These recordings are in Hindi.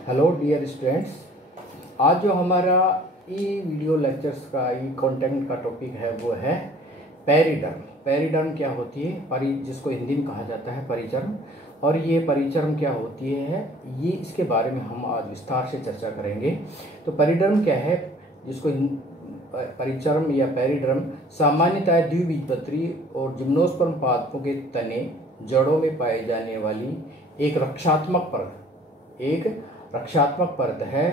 Hello dear students. आज जो हमारा ई वीडियो लेक्चर्स का ई कंटेंट का टॉपिक है वो है पेरिडर्म। पेरिडर्म क्या होती है, जिसको हिंदी में कहा जाता है परिचर्म। और ये परिचर्म क्या होती है, ये इसके बारे में हम आज विस्तार से चर्चा करेंगे। तो पेरिडर्म क्या है, जिसको परिचर्म या पेरिडर्म सामान्यतः द्विबीजपत्री और जिम्नोस्पर्म पादपों के तने जड़ों में पाई जाने वाली एक रक्षात्मक परत है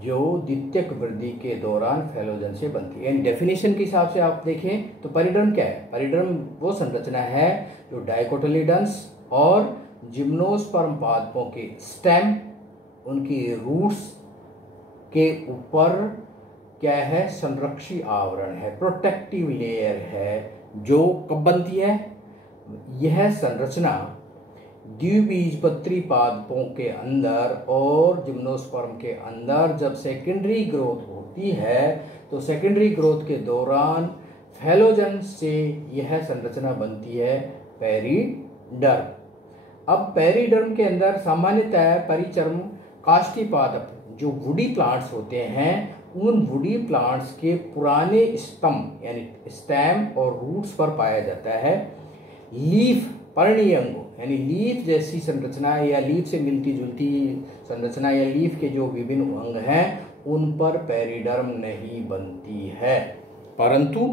जो द्वितीयक वृद्धि के दौरान फैलोजन से बनती है। डेफिनेशन के हिसाब से आप देखें तो परिडर्म क्या है। परिडर्म वो संरचना है जो डाइकोटिलीडन्स और जिम्नोस्पर्म पादपों के स्टेम, उनकी रूट्स के ऊपर क्या है, संरक्षी आवरण है, प्रोटेक्टिव लेयर है, जो कब बनती है। यह संरचना द्विबीजपत्री पादपों के अंदर और जिम्नोस्पर्म के अंदर जब सेकेंडरी ग्रोथ होती है तो सेकेंडरी ग्रोथ के दौरान फैलोजन से यह संरचना बनती है पेरिडर्म। अब पेरिडर्म के अंदर सामान्यतः परिचर्म काष्ठी पादप जो वुडी प्लांट्स होते हैं, उन वुडी प्लांट्स के पुराने स्तंभ यानी स्टेम और रूट्स पर पाया जाता है। लीफ पर्णीय अंगों यानी लीफ जैसी संरचना या लीफ से मिलती जुलती संरचना या लीफ के जो विभिन्न अंग हैं उन पर पेरिडर्म नहीं बनती है। परंतु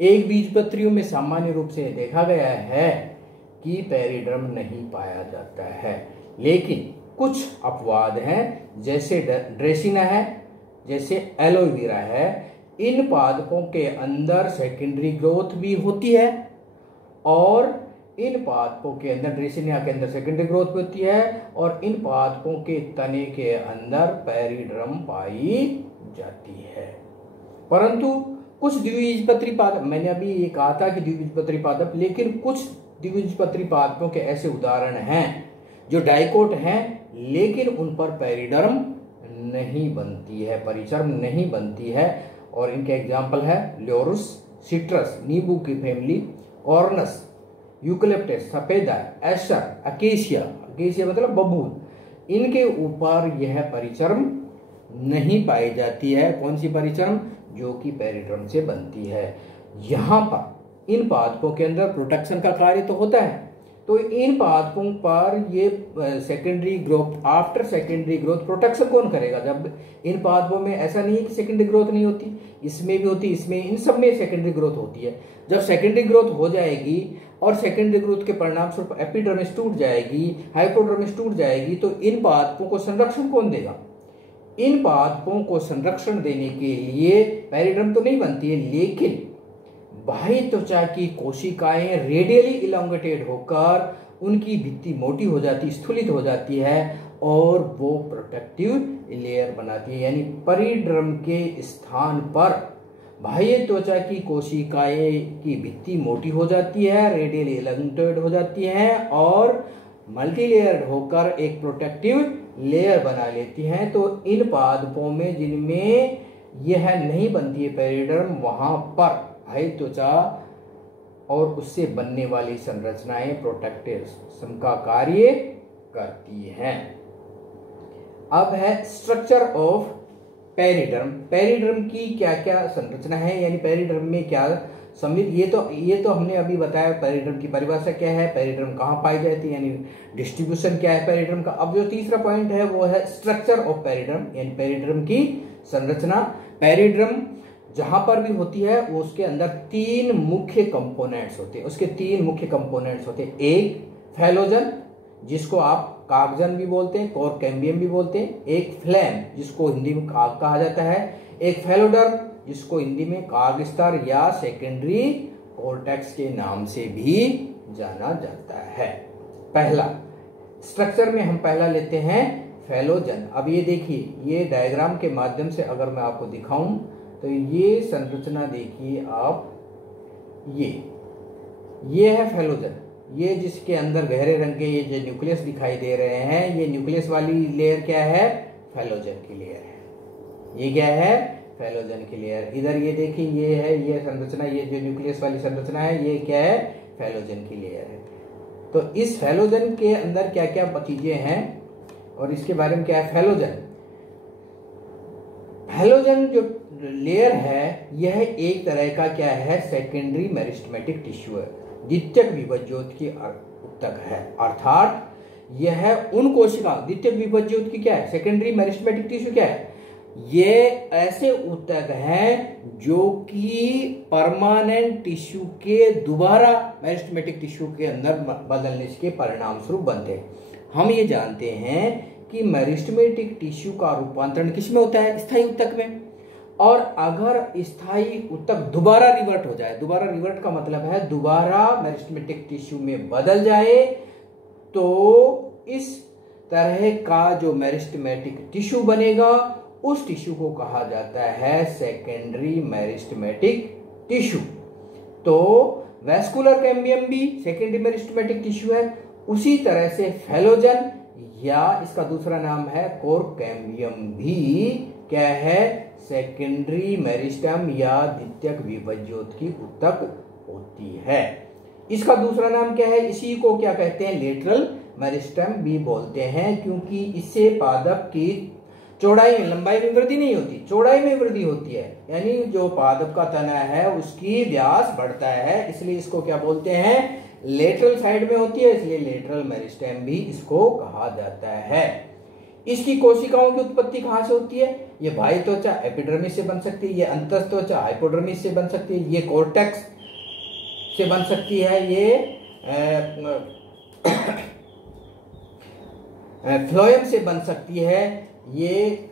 एक बीजपत्रियों में सामान्य रूप से देखा गया है कि पेरिडर्म नहीं पाया जाता है, लेकिन कुछ अपवाद हैं, जैसे ड्रेसिना है, जैसे एलोवेरा है। इन पादपों के अंदर सेकेंडरी ग्रोथ भी होती है और इन पादपों के अंदर, ड्रेसिनिया के अंदर सेकेंडरी ग्रोथ होती है और इन पादपों के तने के अंदर पेरिडर्म पाई जाती है। परंतु कुछ द्विबीजपत्री पादप, मैंने अभी ये कहा था कि द्विबीजपत्री पादप, लेकिन कुछ द्विबीजपत्री पादपों के ऐसे उदाहरण हैं जो डाइकोट हैं लेकिन उन पर पेरिडर्म नहीं बनती है, परिचर्म नहीं बनती है। और इनके एग्जाम्पल है ल्योरुस, सिट्रस, नींबू की फैमिली, ऑर्नस, यूकलिप्टस, सफेदा, एशर, अकेशिया मतलब बबूल, इनके ऊपर यह परिचर्म नहीं पाई जाती है। कौन सी परिचर्म? जो कि पेरिडर्म से बनती है। यहाँ पर इन पादपों के अंदर प्रोटेक्शन का कार्य तो होता है, तो इन पादपों पर ये secondary growth, after secondary growth protection कौन करेगा? जब इन पादपों में ऐसा नहीं है कि सेकेंडरी ग्रोथ नहीं होती, इसमें भी होती, इसमें, इन सब में सेकेंडरी ग्रोथ होती है। जब सेकेंडरी ग्रोथ हो जाएगी और सेकेंडरी ग्रोथ के परिणाम स्वरूप एपिडर्मिस टूट जाएगी, हाइपोडर्मिस टूट जाएगी, तो इन पादपों को संरक्षण कौन देगा? इन पादपों को संरक्षण देने के लिए पेरिडर्म तो नहीं बनती है, लेकिन बाह्य त्वचा की कोशिकाएं रेडियली इलोंगेटेड होकर उनकी भित्ति मोटी हो जाती, स्थूलित हो जाती है और वो प्रोटेक्टिव लेयर बनाती है। यानी परिडर्म के स्थान पर बाह्य त्वचा की कोशिकाएं की भित्ति मोटी हो जाती है, रेडियली इलोंगेटेड हो जाती है और मल्टीलेयर्ड होकर एक प्रोटेक्टिव लेयर बना लेती हैं। तो इन पादपों में जिनमें यह नहीं बनती है पेरिडर्म, वहां पर बाह्य त्वचा और उससे बनने वाली संरचनाएं प्रोटेक्टिव का कार्य करती हैं। अब है स्ट्रक्चर ऑफ पेरिडर्म। पेरिडर्म की क्या क्या संरचना है, यानी पेरिडर्म में क्या सम्मिलित, ये तो हमने अभी बताया। पेरिडर्म की परिभाषा क्या है, पेरिडर्म कहाँ पाई जाती है, यानी डिस्ट्रीब्यूशन क्या है पेरिडर्म का। अब जो तीसरा पॉइंट है वो है स्ट्रक्चर ऑफ पेरिडर्म, यानी पेरिडर्म की संरचना। पेरिडर्म जहां पर भी होती है उसके अंदर तीन मुख्य कंपोनेंट्स होते हैं, उसके तीन मुख्य कंपोनेंट्स होते हैं। एक फैलोजन, जिसको आप कागजन भी बोलते हैं, कोर कैम्बियम भी बोलते हैं। एक फ्लैम, जिसको हिंदी में काग कहा जाता है। एक फैलोडर्म, जिसको हिंदी में कागस्तर या सेकेंडरी कॉर्टेक्स के नाम से भी जाना जाता है। पहला स्ट्रक्चर में हम पहला लेते हैं फैलोजन। अब ये देखिए, ये डायग्राम के माध्यम से अगर मैं आपको दिखाऊं तो ये संरचना देखिए आप, ये है फैलोजन। ये जिसके अंदर गहरे रंग के ये जो न्यूक्लियस दिखाई दे रहे हैं, ये न्यूक्लियस वाली लेयर क्या है? फैलोजन की लेयर है। ये क्या है? फैलोजन की लेयर। इधर ये देखिए, ये है ये संरचना, ये जो न्यूक्लियस वाली संरचना है, ये क्या है? फैलोजन की लेयर है। तो इस फैलोजन के अंदर क्या क्या चीजें हैं और इसके बारे में क्या है, फेलोजन। फेलोजन जो लेयर है यह एक तरह का क्या है, सेकेंडरी मेरिस्टेमेटिक टिश्यू है, द्वितीयक विभज्योत की उत्तक है। अर्थात यह उन कोशिका, द्वितीयक विभज्योत की क्या है, सेकेंडरी मेरिस्टेमेटिक टिश्यू क्या है, ये ऐसे उत्तक हैं जो कि परमानेंट टिश्यू के दोबारा मेरिस्टेमेटिक टिश्यू के अंदर बदलने के परिणाम स्वरूप बनते हैं। हम ये जानते हैं कि मेरिस्टेमेटिक टिश्यू का रूपांतरण किसमें होता है, स्थायी उत्तक में। और अगर स्थायी उत्तक दोबारा रिवर्ट हो जाए, दोबारा रिवर्ट का मतलब है दोबारा मेरिस्टेमेटिक टिश्यू में बदल जाए, तो इस तरह का जो मेरिस्टेमेटिक टिश्यू बनेगा उस टिश्यू को कहा जाता है सेकेंडरी मेरिस्टेमेटिक टिश्यू। तो वैस्कुलर कैम्बियम भी सेकेंडरी मेरिस्टेमेटिक टिश्यू है, उसी तरह से फेलोजन या इसका दूसरा नाम है कोर कैम्बियम भी क्या है, सेकेंडरी मेरिस्टेम या द्वितीयक विभज्योत की उत्तक होती है। इसका दूसरा नाम क्या है, इसी को क्या कहते हैं, लेटरल मेरिस्टेम भी बोलते हैं, क्योंकि इससे पादप की चौड़ाई में, लंबाई में वृद्धि नहीं होती, चौड़ाई में वृद्धि होती है, यानी जो पादप का तना है उसकी व्यास बढ़ता है, इसलिए इसको क्या बोलते हैं, लेटरल साइड में होती है, इसलिए लेटरल मेरिस्टेम भी इसको कहा जाता है। इसकी कोशिकाओं की उत्पत्ति कहां से होती है, ये बाह्य त्वचा एपिडर्मिस से बन सकती है, ये अंतस्थ त्वचा हाइपोडर्मिस से बन सकती है, ये कोर्टेक्स से बन सकती है, ये फ्लोएम से बन सकती है, ये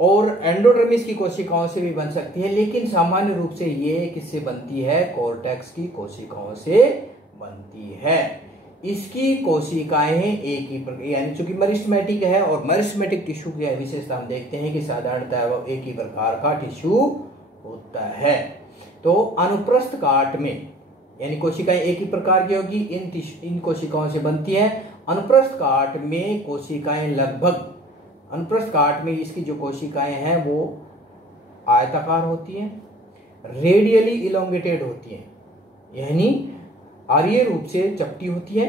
और एंडोडर्मिस की कोशिकाओं से भी बन सकती है, लेकिन सामान्य रूप से ये किससे बनती है, कोर्टेक्स की कोशिकाओं से बनती है। इसकी कोशिकाएं एक ही प्रकार, यानी चूंकि मेरिस्टेमेटिक है और मेरिस्टेमेटिक टिश्यू की विशेषता हम देखते हैं कि साधारणतः वो एक ही प्रकार का टिश्यू होता है। तो अनुप्रस्थ काट में यानी कोशिकाएं एक ही प्रकार की होगी, इन कोशिकाओं से बनती है। अनुप्रस्थ काट में कोशिकाएं लगभग, अनुप्रस्थ काट में इसकी जो कोशिकाएं हैं वो आयताकार होती हैं, रेडियली इलोंगेटेड होती हैं, यानी आर्य रूप से चपटी होती है।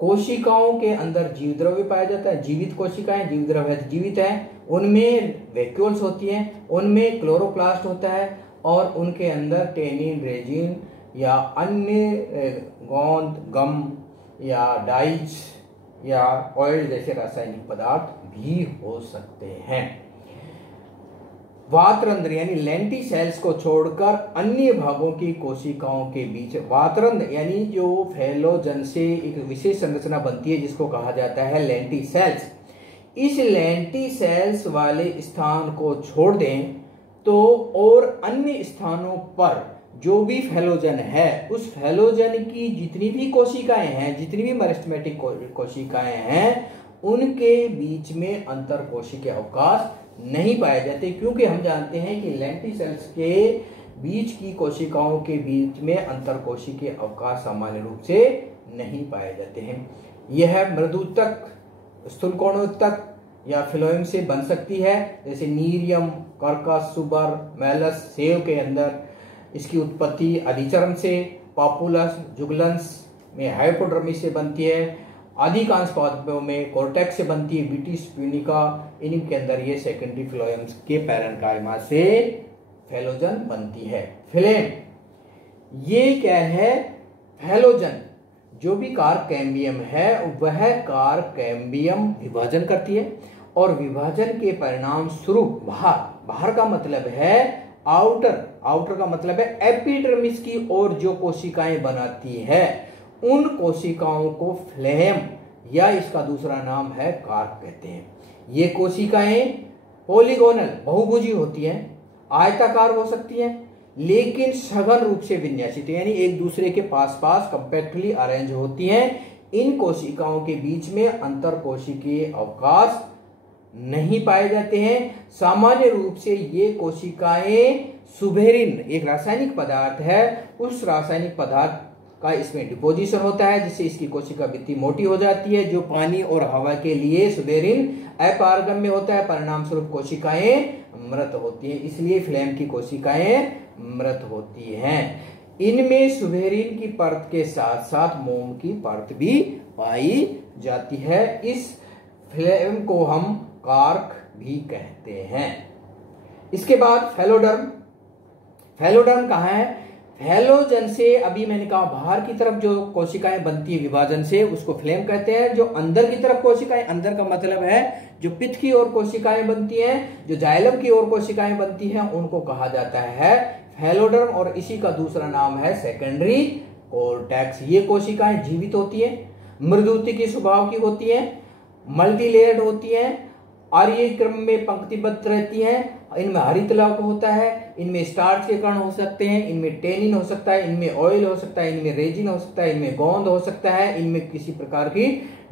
कोशिकाओं के अंदर जीव द्रव्य पाया जाता है, जीवित कोशिकाएं, जीव द्रव्य जीवित है, उनमें वैक्यूल्स होती हैं, उनमें क्लोरोप्लास्ट होता है और उनके अंदर टेनिन, रेजिन या अन्य गोंद, गम या डाइज या ऑयल जैसे रासायनिक पदार्थ भी हो सकते हैं। वातरंध्र यानी लेंटी सेल्स को छोड़कर अन्य भागों की कोशिकाओं के बीच वातरंध्र यानी जो फेलोजन से एक विशेष संरचना बनती है जिसको कहा जाता है लेंटी सेल्स। इस लेंटी सेल्स वाले स्थान को छोड़ दें तो और अन्य स्थानों पर जो भी फेलोजन है उस फेलोजन की जितनी भी कोशिकाएं हैं, जितनी भी मेरिस्टेमेटिक कोशिकाएं हैं, उनके बीच में अंतर कोशिकीय अवकाश नहीं पाए जाते, क्योंकि हम जानते हैं कि लेंटी सेल्स के बीच की कोशिकाओं के बीच में अंतर कोशिकीय अवकाश सामान्य रूप से नहीं पाए जाते हैं। यह मृदुतक, स्थूलकोणोत्तक या फिलोएम से बन सकती है, जैसे नीरियम, कर्कस, सुबर, मेलस, सेव के अंदर इसकी उत्पत्ति अधिचर्म से, पापुलस, जुगलंस में हाइपोडर्मिस से बनती है, अधिकांश पादपों में कोर्टेक्स से बनती है, विटिस प्यूनिका, इनके अंदर ये सेकेंडरी फ्लोएम्स के पैरेन्काइमा से फेलोजन बनती है। फिलेम ये क्या है, फेलोजन जो भी कार्क कैम्बियम है वह कार्क कैम्बियम विभाजन करती है और विभाजन के परिणाम स्वरूप बाहर का मतलब है आउटर का मतलब है एपिडर्मिस की ओर जो कोशिकाएं बनाती है उन कोशिकाओं को फ्लेम या इसका दूसरा नाम है कार्क कहते हैं। ये कोशिकाएं पॉलीगोनल बहुभुजी होती हैं, आयताकार हो सकती हैं, लेकिन सघन रूप से विन्यासित यानी एक दूसरे के पास कंपैक्टली अरेंज होती हैं। इन कोशिकाओं के बीच में अंतर कोशिकीय अवकाश नहीं पाए जाते हैं। सामान्य रूप से ये कोशिकाएं सुबेरिन एक रासायनिक पदार्थ है, उस रासायनिक पदार्थ का इसमें डिपोजिशन होता है जिससे इसकी कोशिका भित्ति मोटी हो जाती है, जो पानी और हवा के लिए सुबेरिन अपारगम्य होता है, परिणाम स्वरूप कोशिकाएं मृत होती हैं। इसलिए फ्लेम की कोशिकाएं मृत होती हैं। इनमें सुबेरिन की परत के साथ साथ मोम की परत भी पाई जाती है। इस फ्लेम को हम कार्क भी कहते हैं। इसके बाद फैलोडर्म। फैलोडर्म कहाँ है? फैलोजन से, अभी मैंने कहा बाहर की तरफ जो कोशिकाएं बनती है विभाजन से, उसको फ्लेम कहते हैं। जो अंदर की तरफ कोशिकाएं, अंदर का मतलब है जो पित्त की ओर कोशिकाएं बनती हैं, जो जाइलम की ओर कोशिकाएं बनती हैं, उनको कहा जाता है फैलोडर्म, और इसी का दूसरा नाम है सेकेंडरी कोर्टेक्स। ये कोशिकाएं जीवित होती है, मृदुति की स्वभाव की होती है, मल्टीलेयर्ड होती है, आर्य क्रम में पंक्तिबद्ध रहती हैं। इनमें हरित लवक होता है, इनमें स्टार्च के कण हो सकते हैं, इनमें टेनिन हो सकता है, इनमें ऑयल हो सकता है, इनमें रेजिन हो सकता है, इनमें गोंद हो सकता है, इनमें किसी प्रकार की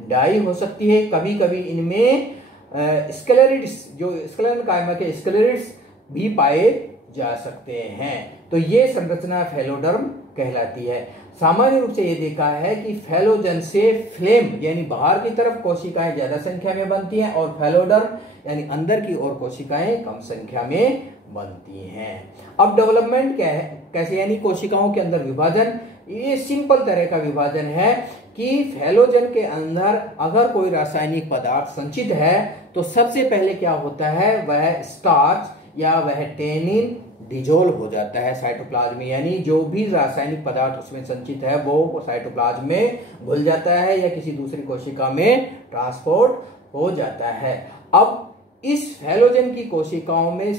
डाई हो सकती है। कभी कभी इनमें स्क्लेरिड्स, जो स्क्लेरन कायमा के स्क्लेरिड्स भी पाए जा सकते हैं। तो ये संरचना फैलोडर्म कहलाती है। सामान्य रूप से ये देखा है कि फैलोजन से फ्लेम यानी बाहर की तरफ कोशिकाएं ज्यादा संख्या में बनती हैं, और फैलोडर्म यानी अंदर की ओर कोशिकाएं कम संख्या में बनती हैं। अब डेवलपमेंट क्या है, कैसे, यानी कोशिकाओं के अंदर विभाजन। ये सिंपल तरह का विभाजन है कि फैलोजन के अंदर अगर कोई रासायनिक पदार्थ संचित है तो सबसे पहले क्या होता है, वह स्टार्च या वह टेनिन डिजोल्व हो जाता है साइटोप्लाज्म में, यानी जो भी रासायनिक पदार्थ उसमें संचित है वो साइटोप्लाज्म में घुल जाता है या किसी दूसरी कोशिका में ट्रांसपोर्ट हो जाता है। अब इस फैलोजन की कोशिकाओं में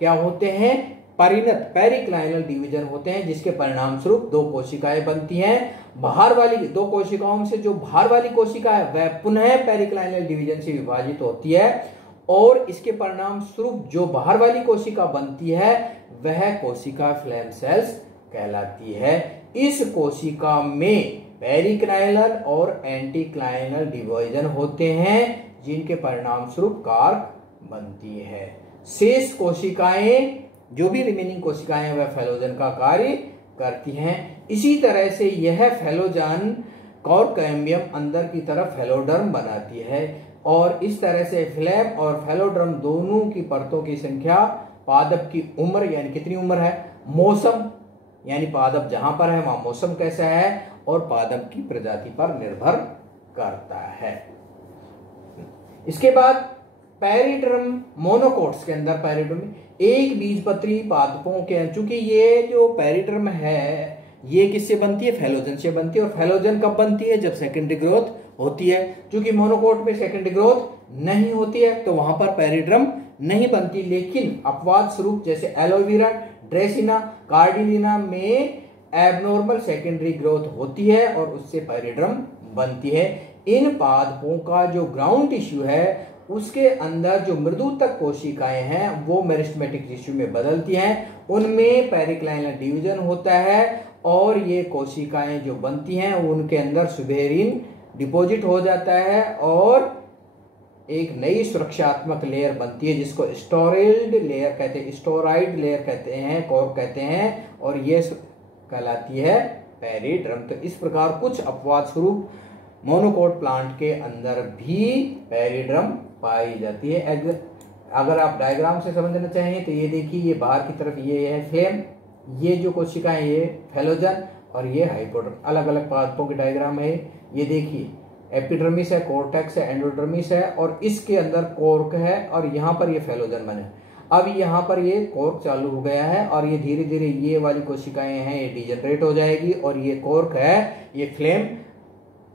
क्या होते हैं, परिणत पेरिक्लाइनल डिवीजन होते हैं, जिसके परिणाम स्वरूप दो कोशिकाएं बनती हैं। बाहर वाली दो कोशिकाओं से जो बाहर वाली कोशिका है वह पुनः पेरिक्लाइनल डिवीजन से विभाजित होती है, और इसके परिणाम स्वरूप जो बाहर वाली कोशिका बनती है वह कोशिका फ्लेम सेल्स कहलाती है। इस कोशिका में पेरिक्लाइनल और एंटीक्लाइनल डिवीजन होते हैं, जिनके परिणाम स्वरूप कार्क बनती है। शेष कोशिकाएं, जो भी रिमेनिंग कोशिकाएं, वह फैलोजन का कार्य करती हैं। इसी तरह से यह फैलोजन कॉर्क-कैम्बियम अंदर की तरफ फैलोडर्म बनाती है, और इस तरह से फ्लेम और फैलोडर्म दोनों की परतों की संख्या, पादप की उम्र यानी कितनी उम्र है, मौसम यानी पादप जहां पर है वहां मौसम कैसा है, और पादप की प्रजाति पर निर्भर करता है। इसके बाद पेरिड्रम मोनोकोट्स के अंदर, पेरिड्रम एक बीजपत्री पादपों के, चूंकि ये जो पेरिड्रम है ये किससे बनती है, फैलोजन से बनती है। और फैलोजन कब बनती है, जब सेकेंडरी ग्रोथ होती है। क्योंकि मोनोकोट में सेकेंडरी ग्रोथ नहीं होती है तो वहां पर पेरिड्रम नहीं बनती, लेकिन अपवाद स्वरूप जैसे एलोवेरा, ड्रेसिना, कार्डिलिना में एबनॉर्मल सेकेंडरी ग्रोथ होती है और उससे पेरिड्रम बनती है। इन पादपों का जो ग्राउंड टिश्यू है उसके अंदर जो मृदुतक कोशिकाएं हैं वो मेरिस्टेमेटिक टिश्यू में बदलती हैं, उनमें पेरिक्लाइनल डिवीजन होता है, और ये कोशिकाएं जो बनती हैं उनके अंदर सुबेरिन डिपॉजिट हो जाता है और एक नई सुरक्षात्मक लेयर बनती है जिसको स्टोराइड लेयर कहते हैं, स्टोराइड लेयर कहते हैं, कोर कहते हैं, और ये कहलाती है पेरिड्रम। तो इस प्रकार कुछ अपवाद स्वरूप मोनोकोट प्लांट के अंदर भी पेरिड्रम पाई जाती है। अगर आप डायग्राम से समझना चाहें तो ये देखिए, ये बाहर की तरफ ये है फ्लेम, ये जो कोशिकाएं ये फैलोजन, और ये हाइपोडर्म, अलग अलग पादपों के डायग्राम है। ये देखिए एपिडर्मिस है, कोर्टेक्स है, एंडोडर्मिस है, और इसके अंदर कोर्क है, और यहाँ पर ये फैलोजन बने। अब यहाँ पर ये कोर्क चालू हो गया है और ये धीरे धीरे ये वाली कोशिकाएं हैं ये डिजनरेट हो जाएगी, और ये कोर्क है, ये फ्लेम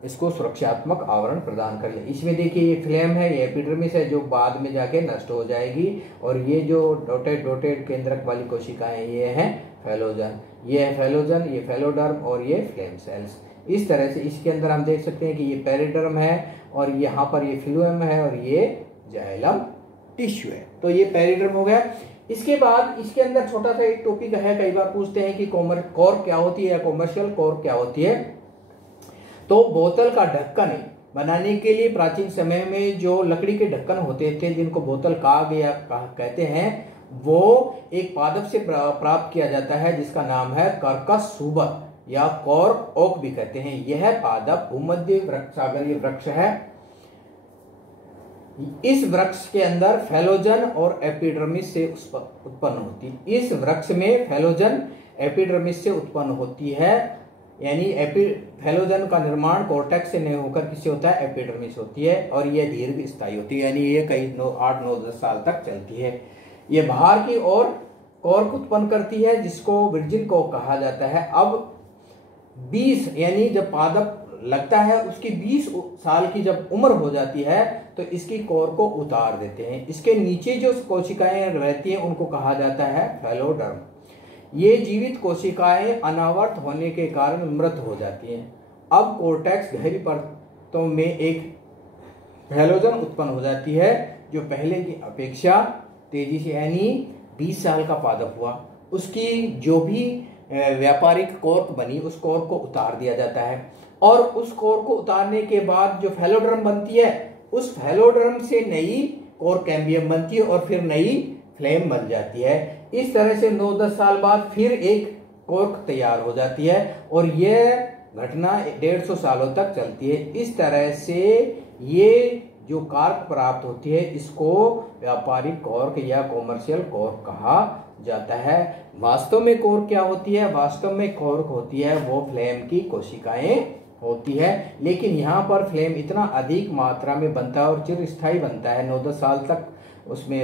इसको सुरक्षात्मक आवरण प्रदान कर ले। इसमें देखिए ये फ्लेम है, ये एपिडर्मिस है जो बाद में जाके नष्ट हो जाएगी, और ये जो डॉटेड केंद्रक वाली कोशिकाएं ये हैं फैलोजन, ये है फैलोजन, ये फैलोडर्म और ये फ्लेम सेल्स। इस तरह से इसके अंदर हम देख सकते हैं कि ये पेरिडर्म है और यहाँ पर ये फ्लूएम है और ये जाइलम टिश्यू है। तो ये पेरिडर्म हो गया। इसके बाद इसके अंदर छोटा सा एक टॉपिक है, कई बार पूछते हैं कि कोर्क क्या होती है या कॉमर्शियल कोर्क क्या होती है। तो बोतल का ढक्कन बनाने के लिए प्राचीन समय में जो लकड़ी के ढक्कन होते थे जिनको बोतल काग या कहते हैं, वो एक पादप से प्राप्त किया जाता है जिसका नाम है कर्कस सूबर या कॉर्क ओक भी कहते हैं। यह पादप भूमध्य वृक्षागरीय वृक्ष है। इस वृक्ष के अंदर फैलोजन और एपिडर्मिस से उत्पन्न होती है। इस वृक्ष में फैलोजन एपिडर्मिस से उत्पन्न होती है। यानी फैलोजन का निर्माण कॉर्टेक्स से नहीं होकर किससे होता है, एपिडर्मिस होती है, और यह दीर्घ स्थायी होती है, यानी ये कई 8, 9, 10 साल तक चलती है। ये बाहर की ओर कॉर्क उत्पन्न करती है जिसको विर्जिन कॉर्क कहा जाता है। अब 20 यानी जब पादप लगता है उसकी 20 साल की जब उम्र हो जाती है तो इसकी कोर को उतार देते हैं। इसके नीचे जो कोशिकाएं रहती हैं उनको कहा जाता है फैलोडर्म। ये जीवित कोशिकाएं अनावर्त होने के कारण मृत हो जाती हैं। अब कोर्टेक्स गहरी परतों में एक फैलोजन उत्पन्न हो जाती है जो पहले की अपेक्षा तेजी से, यानी 20 साल का पादप हुआ उसकी जो भी व्यापारिक कोर्क बनी उस कोर्क को उतार दिया जाता है, और उस कोर्क को उतारने के बाद जो फैलोड्रम बनती है उस फैलोड्रम से नई कोर्क कैम्बियम बनती है और फिर नई फ्लेम बन जाती है। इस तरह से 9-10 साल बाद फिर एक कोर्क तैयार हो जाती है और यह घटना 150 सालों तक चलती है। इस तरह से ये जो कार्क प्राप्त होती है इसको व्यापारिक कोर्क या कॉमर्शियल कोर्क कहा जाता है। वास्तव में कोर्क क्या होती है? वास्तव में कोर्क होती है वो फ्लेम की कोशिकाएं होती है, लेकिन यहाँ पर फ्लेम इतना अधिक मात्रा में बनता है और चिरस्थायी बनता है, 9-10 साल तक उसमें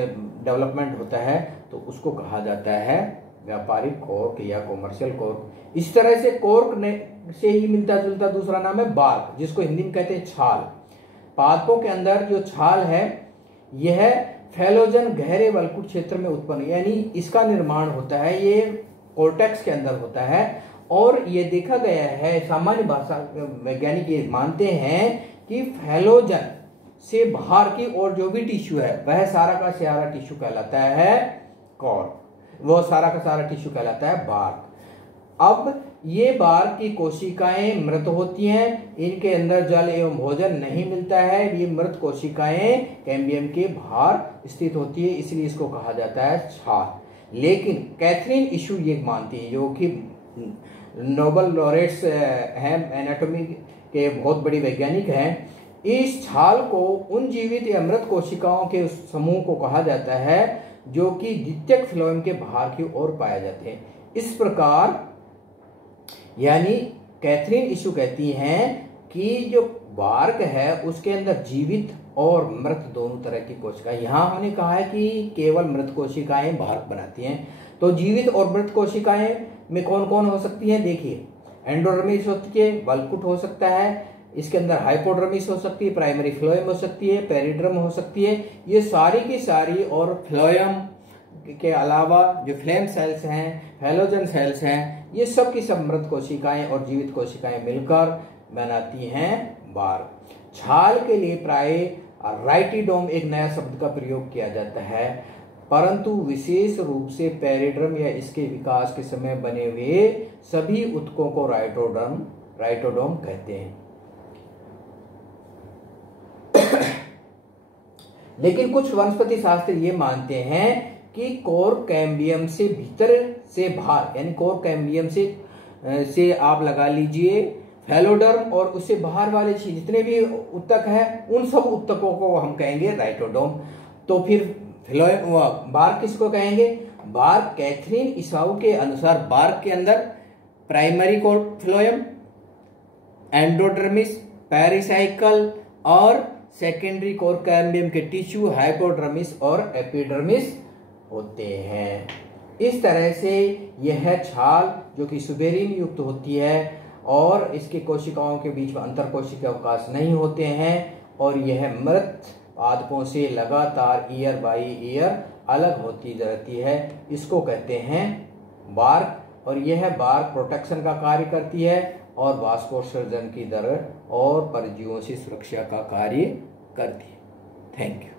डेवलपमेंट होता है, तो उसको कहा जाता है व्यापारिक कोर्क या कॉमर्शियल कोर्क। इस तरह से कोर्क से ही मिलता जुलता दूसरा नाम है बार्क, जिसको हिंदी में कहते हैं छाल। पादपों के अंदर जो छाल है यह फैलोजन गहरे वल्कुट क्षेत्र में उत्पन्न, यानी इसका निर्माण होता है, ये कोर्टेक्स के अंदर होता है। और ये देखा गया है, सामान्य भाषा वैज्ञानिक ये मानते हैं कि फैलोजन से बाहर की और जो भी टिश्यू है वह सारा का सारा टिश्यू कहलाता है कोर्क, वो सारा का सारा टिश्यू कहलाता है बार्क। अब ये बार्क की कोशिकाएं मृत होती हैं, इनके अंदर जल एवं भोजन नहीं मिलता है, ये मृत कोशिकाएं कैम्बियम के बाहर स्थित होती है, इसलिए इसको कहा जाता है छाल। लेकिन कैथरीन इशू ये मानती है, जो कि नोबेल लॉरेट्स हैं, एनाटॉमी के बहुत बड़ी वैज्ञानिक हैं, इस छाल को उन जीवित या मृत कोशिकाओं के समूह को कहा जाता है जो कि द्वितीयक फ्लोएम के बाहर की ओर पाए जाते हैं। इस प्रकार यानी कैथरीन इशू कहती हैं कि जो बार्क है उसके अंदर जीवित और मृत दोनों तरह की कोशिकाएं, यहाँ हमने कहा है कि केवल मृत कोशिकाएं बार्क बनाती हैं, तो जीवित और मृत कोशिकाएं में कौन कौन हो सकती हैं? देखिए, एंडोडर्मिस होती है, वल्कुट हो सकता है, इसके अंदर हाइपोडर्मिस हो सकती है, प्राइमरी फ्लोएम हो सकती है, पेरिड्रम हो सकती है, ये सारी की सारी, और फ्लोएम के अलावा जो फ्लेम सेल्स हैं, फैलोजन सेल्स हैं, ये सब की सब मृत कोशिकाएं और जीवित कोशिकाएं मिलकर बनाती हैं बार्क। छाल के लिए प्राय राइटिडोम एक नया शब्द का प्रयोग किया जाता है, परंतु विशेष रूप से पेरिड्रम या इसके विकास के समय बने हुए सभी ऊतकों को राइटोडोम कहते हैं। लेकिन कुछ वनस्पति शास्त्री ये मानते हैं कि कोर्क कैम्बियम से भीतर से बाहर, यानी कोर्क कैम्बियम से आप लगा लीजिए फैलोडर्म, और उससे बाहर वाले जितने भी ऊतक हैं उन सब ऊतकों को हम कहेंगे राइटोडोम। तो फिर बार्क किसको कहेंगे? बार्क कैथरीन इसाऊ के अनुसार बार्क के अंदर primary cork phloem, endodermis, pericycle और सेकेंडरी कोर्क कैम्बियम के टिश्यू हाइपोडर्मिस और एपिडर्मिस होते हैं। इस तरह से यह छाल जो कि सुबेरिन युक्त होती है और इसके कोशिकाओं के बीच में अंतर कोशिका अवकाश नहीं होते हैं, और यह मृत पादपों से लगातार ईयर बाई ईयर अलग होती रहती है, इसको कहते हैं बार्क। और यह बार्क प्रोटेक्शन का कार्य करती है और वाष्पोत्सर्जन की दर और परजीवियों से सुरक्षा का कार्य करती है। Thank you.